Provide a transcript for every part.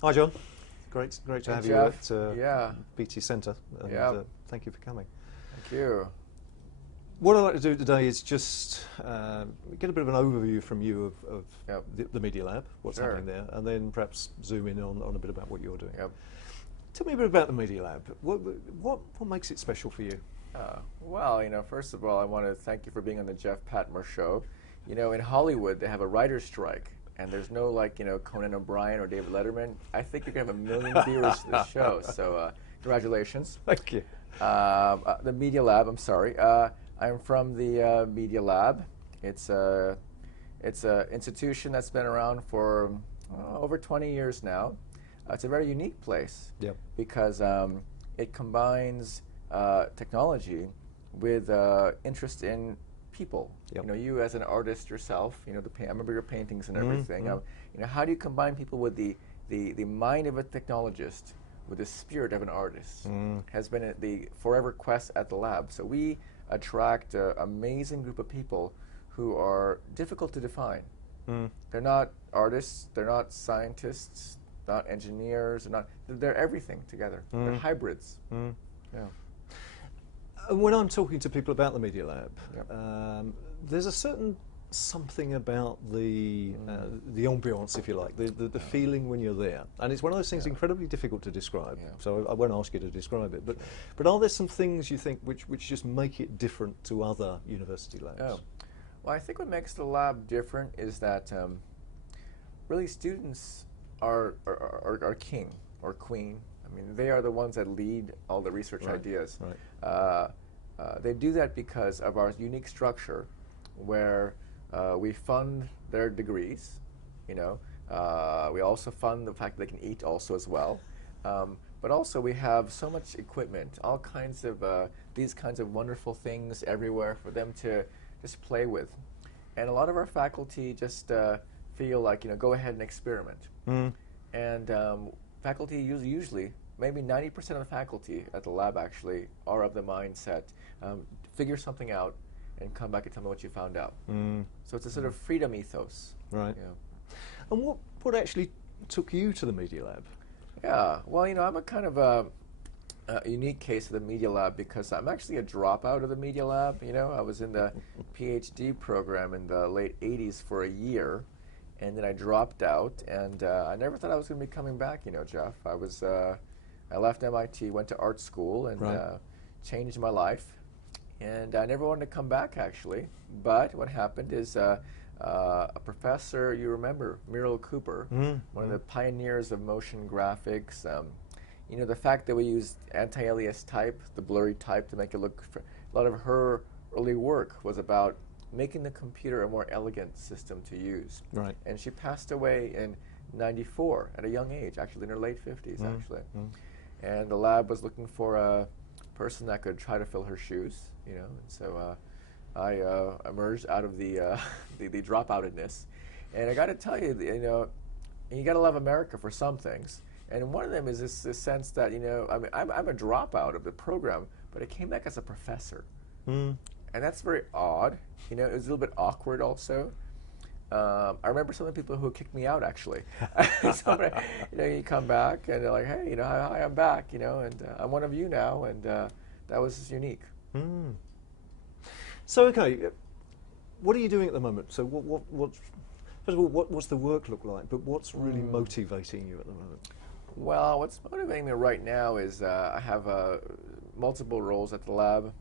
Hi, John. Great to Hey, have Jeff. you at Yeah, BT Centre, and yeah, thank you for coming. thank you. What I'd like to do today is just get a bit of an overview from you of Yep, the Media Lab, what's happening sure. there, and then perhaps zoom in on a bit about what you're doing. Yep. Tell me a bit about the Media Lab. What makes it special for you? Well, first of all, I want to thank you for being on the Jeff Patmore show. In Hollywood, they have a writer's strike, and there's no, Conan O'Brien or David Letterman. I think you're going to have a million viewers to the show, so congratulations. Thank you. The Media Lab, I'm sorry. I'm from the Media Lab. It's a institution that's been around for over 20 years now. It's a very unique place Yeah. because it combines technology with interest in people. Yep. You as an artist yourself, I remember your paintings and everything. mm. How do you combine people with the mind of a technologist with the spirit of an artist? Has been the forever quest at the lab. So we attract an amazing group of people who are difficult to define. They're not artists, they're not scientists, not engineers, they're everything together. They're hybrids. Yeah. And when I'm talking to people about the Media Lab, Yep. there's a certain something about the ambiance, if you like, the feeling when you're there, and it's one of those things incredibly difficult to describe. Yeah. So I won't ask you to describe it, but are there some things you think which just make it different to other university labs? Oh. Well, I think what makes the lab different is that really students are king or queen. I mean, they are the ones that lead all the research Right. ideas. Right. They do that because of our unique structure, where we fund their degrees. We also fund the fact that they can eat also as well. But also we have so much equipment, all kinds of these kinds of wonderful things everywhere for them to just play with. And a lot of our faculty just feel like, go ahead and experiment. And faculty usually, maybe 90% of the faculty at the lab actually are of the mindset, figure something out and come back and tell me what you found out. So it's a sort of freedom ethos. Right. And what actually took you to the Media Lab? Yeah, well, I'm a kind of a unique case of the Media Lab because I'm actually a dropout of the Media Lab. I was in the PhD program in the late 80s for a year, and then I dropped out, and I never thought I was going to be coming back, Jeff. I left MIT, went to art school, and Right. changed my life. And I never wanted to come back, actually. But what happened is a professor, you remember, Muriel Cooper, one of the pioneers of motion graphics. The fact that we used anti-alias type, the blurry type, to make it look, a lot of her early work was about making the computer a more elegant system to use. Right. And she passed away in '94 at a young age, actually in her late 50s, actually. And the lab was looking for a person that could try to fill her shoes, and so I emerged out of the the dropoutedness. And I got to tell you, you got to love America for some things. And one of them is this sense that, I'm a dropout of the program, but I came back as a professor. And that's very odd. It was a little bit awkward also. I remember some of the people who kicked me out, actually. Somebody, you come back and they're like, hey, hi, I'm back, and I'm one of you now, and that was unique. So, okay, what are you doing at the moment? So first of all, what's the work look like, but what's really motivating you at the moment? Well, what's motivating me right now is I have multiple roles at the lab.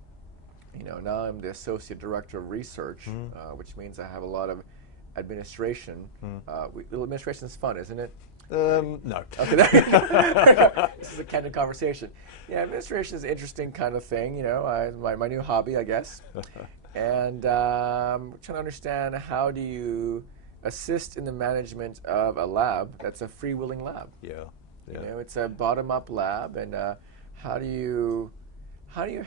Now I'm the Associate Director of Research, which means I have a lot of administration. Administration is fun, isn't it? No. Okay, there you go. This is a candid conversation. Yeah, administration is an interesting kind of thing, my new hobby, I guess. And I'm trying to understand, how do you assist in the management of a lab that's a free-willing lab? Yeah. It's a bottom-up lab, and how do you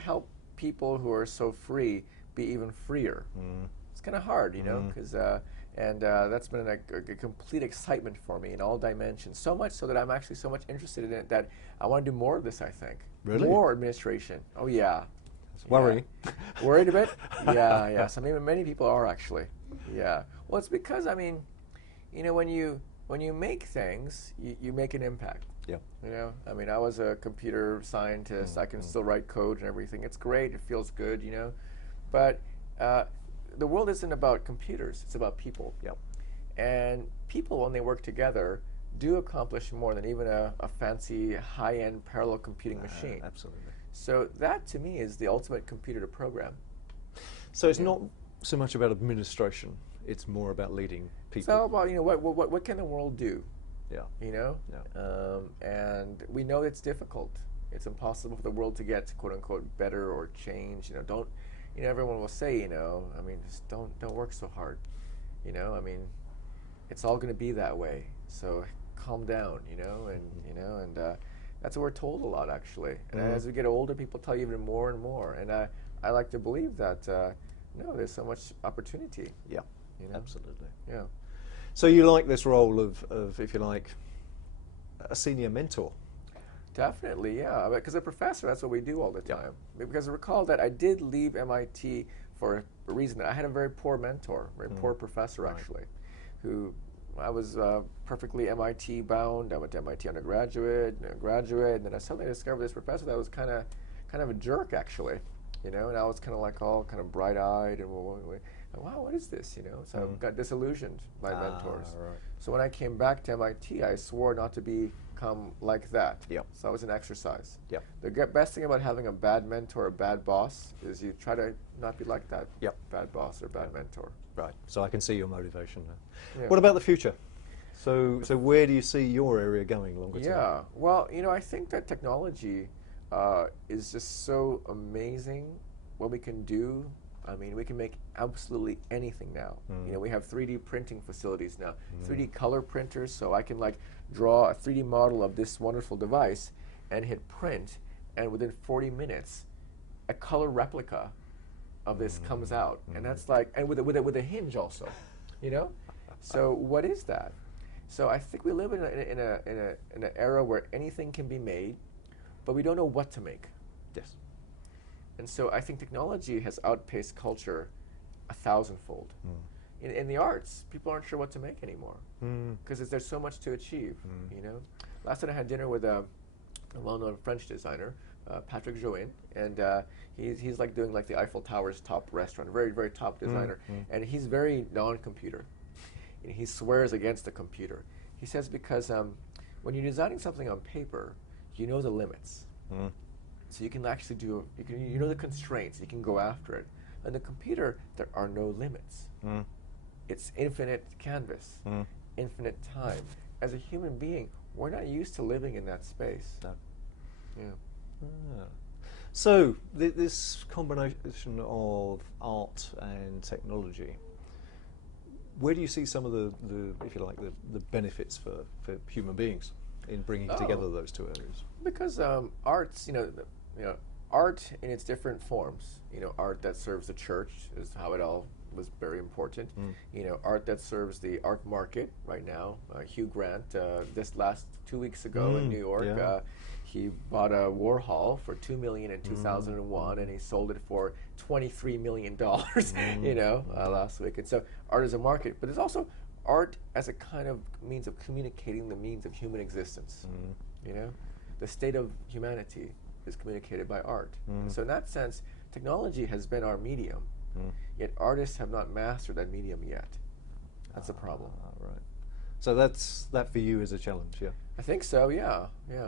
help people who are so free be even freer? It's kind of hard, because that's been a complete excitement for me in all dimensions. So much so that I'm actually so much interested in it that I want to do more of this, I think. Really? More administration. Oh, yeah. It's worrying. Worried a bit? Yeah. So many people are, actually. Yeah. Well, it's because, when when you make things, you make an impact. Yeah. You know, I mean, I was a computer scientist. I can still write code and everything. It's great. It feels good, you know. But the world isn't about computers. It's about people. Yep. And people, when they work together, do accomplish more than even a fancy high-end parallel computing machine. Absolutely. So that, to me, is the ultimate computer to program. So it's not so much about administration. It's more about leading people. It's all about, you know, what can the world do? Yeah. You know? Yeah. And we know it's difficult. It's impossible for the world to get, quote unquote, better or change. You know, everyone will say, you know, I mean, just don't work so hard. You know, I mean, it's all going to be that way. So calm down, you know, and that's what we're told a lot, actually. And as we get older, people tell you even more and more. And I like to believe that, no, there's so much opportunity. Yeah. You know? Absolutely. Yeah. So you like this role of, if you like, a senior mentor? Definitely, yeah. Because a professor, that's what we do all the time. Because recall that I did leave MIT for a reason. I had a very poor mentor, very poor professor, actually, who I was perfectly MIT bound. I went to MIT undergraduate, graduate, and then I suddenly discovered this professor that was kind of a jerk, actually. You know, and I was kind of like all kind of bright-eyed and wow, what is this? You know, so I got disillusioned by mentors. Right. So when I came back to MIT, I swore not to become like that. Yep. So it was an exercise. Yep. The best thing about having a bad mentor, a bad boss, is you try to not be like that. Yep. Bad boss or bad mentor. Right. So I can see your motivation there. Yeah. What about the future? So where do you see your area going longer term? Yeah. Well, you know, I think that technology is just so amazing what we can do. I mean, we can make absolutely anything now. You know, we have 3D printing facilities now, 3D color printers, so I can like draw a 3D model of this wonderful device and hit print, and within 40 minutes, a color replica of this comes out, and that's like, and with a hinge also, you know. So what is that? So I think we live in an era where anything can be made, but we don't know what to make. Yes. And so I think technology has outpaced culture 1,000-fold. In the arts, people aren't sure what to make anymore because there's so much to achieve. You know, last night I had dinner with a well-known French designer, Patrick Join, and he's like doing like the Eiffel Tower's top restaurant, very very top designer, and he's very non-computer. You know, he swears against the computer. He says because when you're designing something on paper, you know the limits. So you can actually do, you know the constraints, you can go after it. On the computer, there are no limits. It's infinite canvas, infinite time. As a human being, we're not used to living in that space. No. Yeah. So this combination of art and technology, where do you see some of the if you like, the benefits for human beings in bringing together those two areas? Because arts, you know, art in its different forms. You know, art that serves the church is how it all was very important. You know, art that serves the art market right now. Hugh Grant, this last 2 weeks ago in New York, he bought a Warhol for $2 million in 2001, and he sold it for $23 million. You know, last week. And so, art is a market, but there's also art as a kind of means of communicating the means of human existence. You know, the state of humanity is communicated by art. And so in that sense, technology has been our medium, yet artists have not mastered that medium yet. That's a problem. Right. So that for you is a challenge, yeah? I think so, yeah. Right.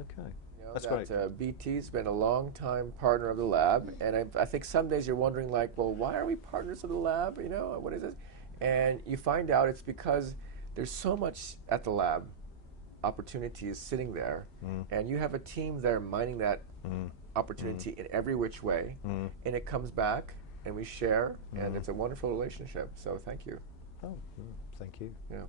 Okay. You know, That's great. BT's been a long time partner of the lab, and I think some days you're wondering like, well, why are we partners of the lab? You know, what is it? And you find out it's because there's so much at the lab, opportunities sitting there, and you have a team there mining that opportunity in every which way, and it comes back, and we share, and it's a wonderful relationship. So thank you. Oh, thank you. Yeah.